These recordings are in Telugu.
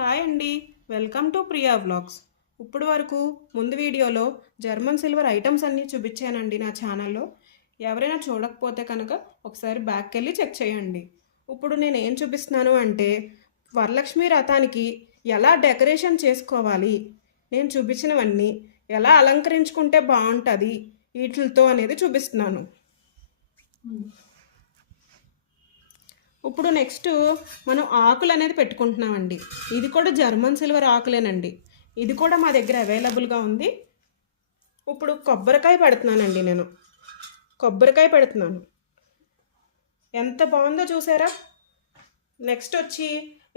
హాయ్ అండి, వెల్కమ్ టు ప్రియా వ్లాగ్స్. ఇప్పుడు వరకు ముందు వీడియోలో జర్మన్ సిల్వర్ ఐటమ్స్ అన్నీ చూపించానండి నా ఛానల్లో. ఎవరైనా చూడకపోతే కనుక ఒకసారి బ్యాక్కి వెళ్ళి చెక్ చేయండి. ఇప్పుడు నేను ఏం చూపిస్తున్నాను అంటే వరలక్ష్మి రథానికి ఎలా డెకరేషన్ చేసుకోవాలి, నేను చూపించినవన్నీ ఎలా అలంకరించుకుంటే బాగుంటుంది వీటితో అనేది చూపిస్తున్నాను. ఇప్పుడు నెక్స్ట్ మనం ఆకులు అనేది పెట్టుకుంటున్నామండి. ఇది కూడా జర్మన్ సిల్వర్ ఆకులేనండి. ఇది కూడా మా దగ్గర అవైలబుల్గా ఉంది. ఇప్పుడు కొబ్బరికాయ పెడుతున్నానండి. నేను కొబ్బరికాయ పెడుతున్నాను. ఎంత బాగుందో చూసారా. నెక్స్ట్ వచ్చి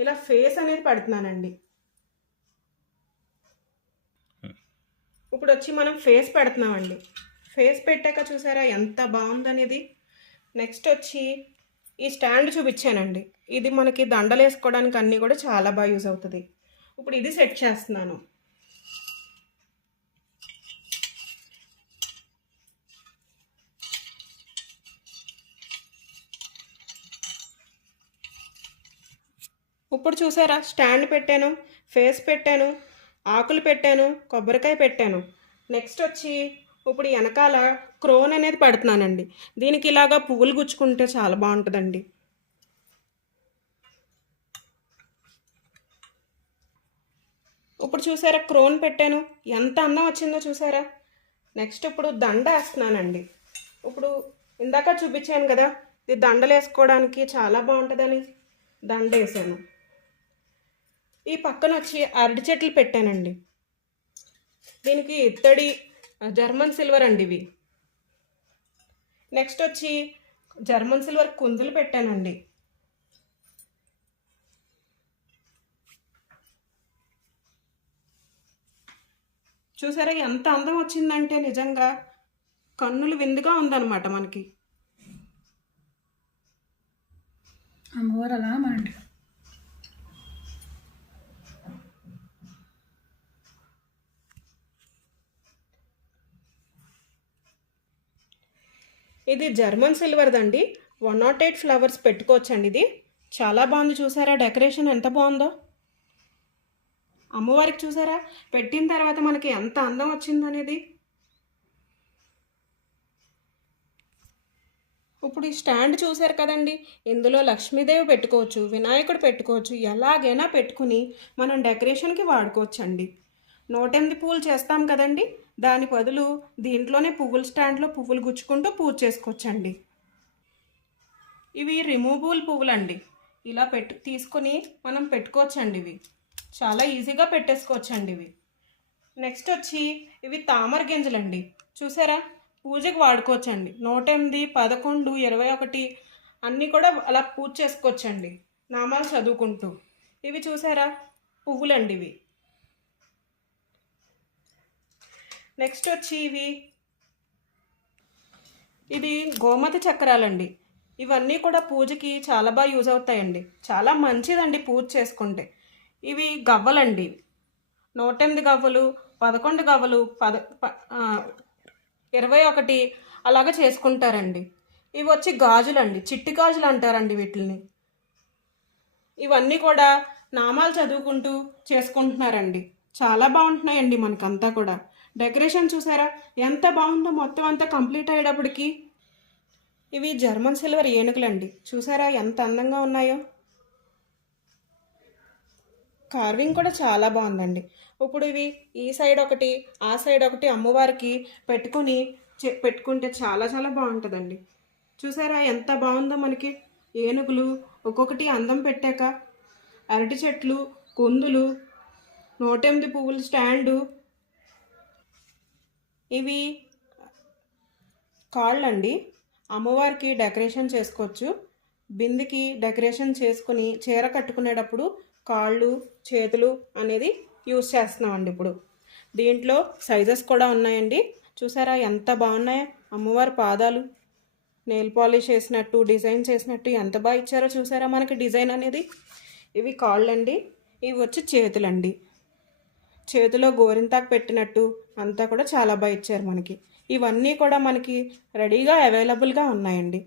ఇలా ఫేస్ అనేది పెడుతున్నానండి. ఇప్పుడు వచ్చి మనం ఫేస్ పెడుతున్నామండి. ఫేస్ పెట్టాక చూసారా ఎంత బాగుందనేది. నెక్స్ట్ వచ్చి ఈ స్టాండ్ చూపించానండి. ఇది మనకి దండలు వేసుకోవడానికి అన్నీ కూడా చాలా బాగా యూజ్ అవుతుంది. ఇప్పుడు ఇది సెట్ చేస్తున్నాను. ఇప్పుడు చూసారా స్టాండ్ పెట్టాను, ఫేస్ పెట్టాను, ఆకులు పెట్టాను, కొబ్బరికాయ పెట్టాను. నెక్స్ట్ వచ్చి ఇప్పుడు వెనకాల క్రోన్ అనేది పెడుతున్నానండి. దీనికి ఇలాగా పువ్వులు గుచ్చుకుంటే చాలా బాగుంటుందండి. ఇప్పుడు చూసారా క్రోన్ పెట్టాను, ఎంత అందం వచ్చిందో చూసారా. నెక్స్ట్ ఇప్పుడు దండ వేస్తున్నానండి. ఇప్పుడు ఇందాక చూపించాను కదా, ఇది దండలు వేసుకోవడానికి చాలా బాగుంటుందని దండ వేసాను. ఈ పక్కన వచ్చి అరటి చెట్లు పెట్టానండి. దీనికి ఇత్తడి జర్మన్ సిల్వర్ అండి ఇవి. నెక్స్ట్ వచ్చి జర్మన్ సిల్వర్ కుందులు పెట్టానండి. చూసారా ఎంత అందం వచ్చిందంటే నిజంగా కన్నులు విందుగా ఉందన్నమాట మనకి. అమ్మవారు అలా మాట. ఇది జర్మన్ సిల్వర్దండి. 108 ఫ్లవర్స్ పెట్టుకోవచ్చండి. ఇది చాలా బాగుంది. చూసారా డెకరేషన్ ఎంత బాగుందో. అమ్మవారికి చూసారా పెట్టిన తర్వాత మనకి ఎంత అందం వచ్చిందనేది. ఇప్పుడు ఈ స్టాండ్ చూసారు కదండి, ఇందులో లక్ష్మీదేవి పెట్టుకోవచ్చు, వినాయకుడు పెట్టుకోవచ్చు, ఎలాగైనా పెట్టుకుని మనం డెకరేషన్కి వాడుకోవచ్చండి. 108 పూలు చేస్తాం కదండి, దాని బదులు దీంట్లోనే పువ్వుల స్టాండ్లో పువ్వులు గుచ్చుకుంటూ పూజ చేసుకోవచ్చండి. ఇవి రిమూవబుల్ పువ్వులండి. ఇలా తీసుకొని మనం పెట్టుకోవచ్చండి. ఇవి చాలా ఈజీగా పెట్టేసుకోవచ్చండి ఇవి. నెక్స్ట్ వచ్చి ఇవి తామర గింజలండి. చూసారా పూజకి వాడుకోవచ్చండి. 108, 11, 21 అన్నీ కూడా అలా పూజ చేసుకోవచ్చండి నామాలు చదువుకుంటూ. ఇవి చూసారా పువ్వులండి ఇవి. నెక్స్ట్ వచ్చి ఇది గోమతి చక్రాలండి. ఇవన్నీ కూడా పూజకి చాలా బాగా యూజ్ అవుతాయండి. చాలా మంచిదండి పూజ చేసుకుంటే. ఇవి గవ్వలండి. 108 గవ్వలు, 11 గవ్వలు, 21 అలాగా చేసుకుంటారండి. ఇవి వచ్చి గాజులండి, చిట్టి గాజులు అంటారండి వీటిని. ఇవన్నీ కూడా నామాలు చదువుకుంటూ చేసుకుంటున్నారండి. చాలా బాగుంటున్నాయండి మనకంతా కూడా. డెకరేషన్ చూసారా ఎంత బాగుందో. మొత్తం అంతా కంప్లీట్ అయ్యేటప్పటికి ఇవి జర్మన్ సిల్వర్ ఏనుగులండి. చూసారా ఎంత అందంగా ఉన్నాయో. కార్వింగ్ కూడా చాలా బాగుందండి. ఇప్పుడు ఇవి ఈ సైడ్ ఒకటి, ఆ సైడ్ ఒకటి అమ్మవారికి పెట్టుకుంటే చాలా చాలా బాగుంటుందండి. చూసారా ఎంత బాగుందో మనకి. ఏనుగులు ఒక్కొక్కటి అందం పెట్టాక, అరటి చెట్లు, కుందులు, 108 పువ్వుల స్టాండు, ఇవి కాళ్ళండి. అమ్మవారికి డెకరేషన్ చేసుకోవచ్చు. బిందికి డెకరేషన్ చేసుకుని చీర కట్టుకునేటప్పుడు కాళ్ళు, చేతులు అనేది యూజ్ చేస్తున్నామండి. ఇప్పుడు దీంట్లో సైజెస్ కూడా ఉన్నాయండి. చూసారా ఎంత బాగున్నాయో. అమ్మవారి పాదాలు నెయిల్ పాలిష్ చేసినట్టు, డిజైన్ చేసినట్టు ఎంత బాగా ఇచ్చారో చూసారా మనకి డిజైన్ అనేది. ఇవి కాళ్ళండి. ఇవి వచ్చి చేతులండి. చేతిలో గోరింతాకు పెట్టినట్టు అంతా కూడా చాలా బాగా ఇచ్చారు మనకి. ఇవన్నీ కూడా మనకి రెడీగా అవైలబుల్గా ఉన్నాయండి.